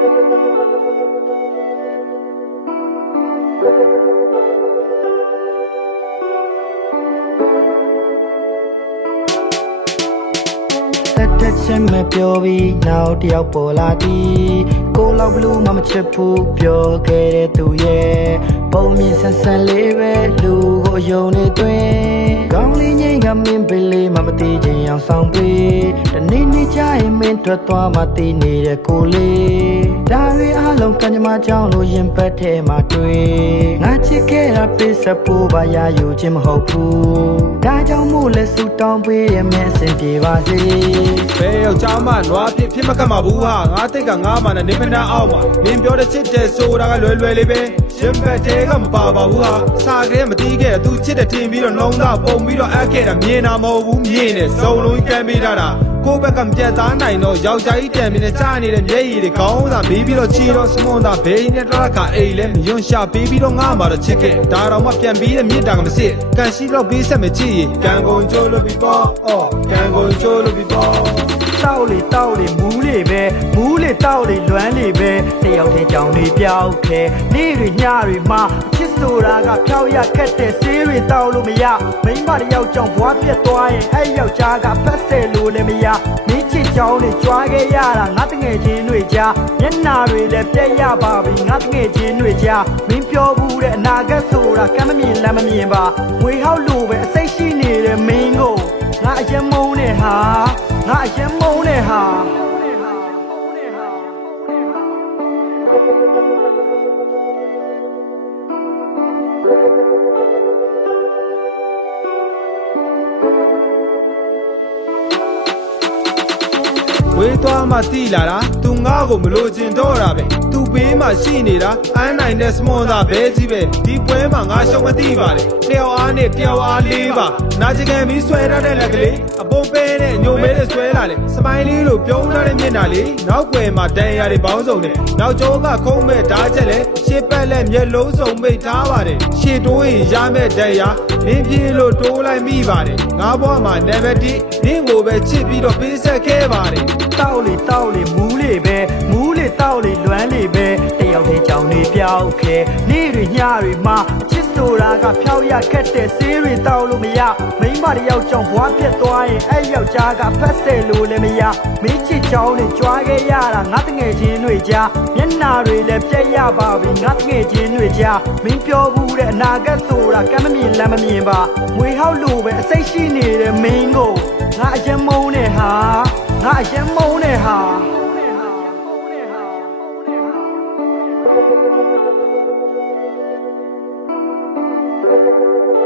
တက်တက်ချင်းမပြောပြီးနောက်တယောက်ပေါ်လာသည်ကိုလောက်ဘလို့မမချစ်ဘူးပြောခဲ့တဲ့သူရဲ့ပုံမြင်ဆန်းဆန်းလေးပဲလူကိုယုံနေတွင်ကောင်းလေးငိမ့်ကမင်းပလေးမမသိချင်အောင်ဆောင်ပေးတနေ့နေ့ချရင်မင်းထွက်သွားမှသိနေတဲ့ကိုလေး ဒါတွေအလုံးကံကြမ္မာကြောင့်လို့ရင်ပတ်ထဲမှာတွေ့ငါချစ်ခဲ့တာပစ္စဖို့ပါရယူခြင်းမဟုတ်ဘူးဒါကြောင့်မို့လဲဆူတောင်းပေးရမယ်စင်ပြေပါစေဘယ်ယောက်ျားမှနွားဖြစ်ဖြစ်မကတ်မှာဘူးဟာငါတိတ်ကငါမှနဲ့နေမနာအောင်ပါမင်းပြောတဲ့ချစ်တဲ့ဆိုတာကလွယ်လွယ်လေးပဲရင်ဘတ်တဲကမပါပါဘူးဟာစားခဲမတီးခဲ့သူချစ်တဲ့ထင်ပြီးတော့နှောင်းသားပုံပြီးတော့အပ်ခဲ့တာမြင်တာမဟုတ်ဘူးမြင်နေစုံလုံးကမ်းပေးထားတာ ကိုယ့်ဘက်ကမပြတ်သားနိုင်တော့ယောက်ျားကြီးတံမြင်နဲ့ကြားနေတဲ့မျက်ရည်တွေကောင်းတာပြီးပြီးတော့ချီတော့စမွန်တာဘေးနဲ့တရခအိမ်လဲမယွန်ရှာပြီးပြီးတော့ငါမှတော့ချစ်ခဲ့ဒါတော့မှပြန်ပြီးတဲ့မြစ်တာကမစစ်ကန်ရှိတော့ပြီးဆက်မကြည့်ရင်ကန်ကုန်ကျိုးလို့ပြီးပေါ့အော်ကန်ကုန်ကျိုးလို့ပြီးပေါ့တောက်လေတောက်လေမူးလေပဲမူးလေတောက်လေလွမ်းလေပဲတယောက်တည်းကြောင်တွေပြောက်ခဲနေ့တွေညတွေမှာအချစ်ဆိုတာကဖြောက်ရခက်တဲ့ဆေးတွေတောက်လို့မရမိန်းမတစ်ယောက်ကြောင့်ဘွားပြတ်သွားရင်အဲ့ယောက်ျားကဖက်ဆယ်လို့လည်းမရမင်းချစ်ကြောင်တွေကြွားခဲ့ရတာငါတငယ်ချင်းတွေကြားမျက်နာတွေလည်းပြက်ရပါပြီငါတငယ်ချင်းတွေကြားမင်းပြောဘူးတဲ့အနာဂတ်ဆိုတာကမ်းမမြင်လမ်းမမြင်ပါငွေဟောက်လို့ပဲအစိတ်ရှိနေတဲ့မင်းကိုငါအရင်မုန်းနေဟာငါအရင်မုန်းနေဟာ ဝေးသွားမှတိလာတာသူငါ့ကိုမလို့ကျင်တော့တာပဲသူဘေးမှာရှိနေတာအန်းနိုင်တဲ့စမွန်သာဘဲကြီးပဲဒီပွဲမှာငါရှုံးမသိပါလေတယောက်အားနဲ့တယောက်အားလေးပါနာကျင်ပြီးဆွဲရတဲ့လက်ကလေးအပုံပဲနဲ့ညိုမဲနဲ့ဆွဲလာလေစပိုင်းလေးလိုပြုံးထားတဲ့မျက်နှာလေးနောက်ွယ်မှာတန်ရာတွေပေါင်းစုံနေနောက်ကျောကခုံးမဲ့ဓာတ်ချက်လဲရှေ့ပတ်လက်မျက်လုံးစုံမိတ်ထားပါတယ်ရှေ့တိုးရင်ရမဲ့တန်ရာလင်းပြေးလို့တိုးလိုက်မိပါတယ်ငါဘွားမှာနံပါတ်1နင်းကိုပဲချစ်ပြီးတော့ပေးဆက်ခဲ့ပါတယ် တောက်လေတောက်လေမူးလေပဲမူးလေတောက်လေလွမ်းလေပဲတယောက်တည်းကြောင်နေပြောက်ခဲနေ့တွေညတွေမှာအချစ်ဆိုတာကဖြောက်ရခက်တဲ့ဆေးတွေတောက်လို့မရမိန်းမတစ်ယောက်ကြောင့်ဘွားပြတ်သွားရင်အဲ့ယောက်ျားကဖက်ဆယ်လို့လည်းမရမင်းချစ်ကြောင်နဲ့ကြွားခဲ့ရတာငါတငယ်ချင်းတွေကြားမျက်နာတွေလည်းပြက်ရပါပြီငါတငယ်ချင်းတွေကြားမင်းပြောဘူးတဲ့အနာဂတ်ဆိုတာကမ်းမမြင်လမ်းမမြင်ပါငွေဟောက်လို့ပဲအစိတ်ရှိနေတဲ့မင်းကိုငါအရင်မုန်းနေဟာ ငါအရင်မုန်းနေဟာ Thank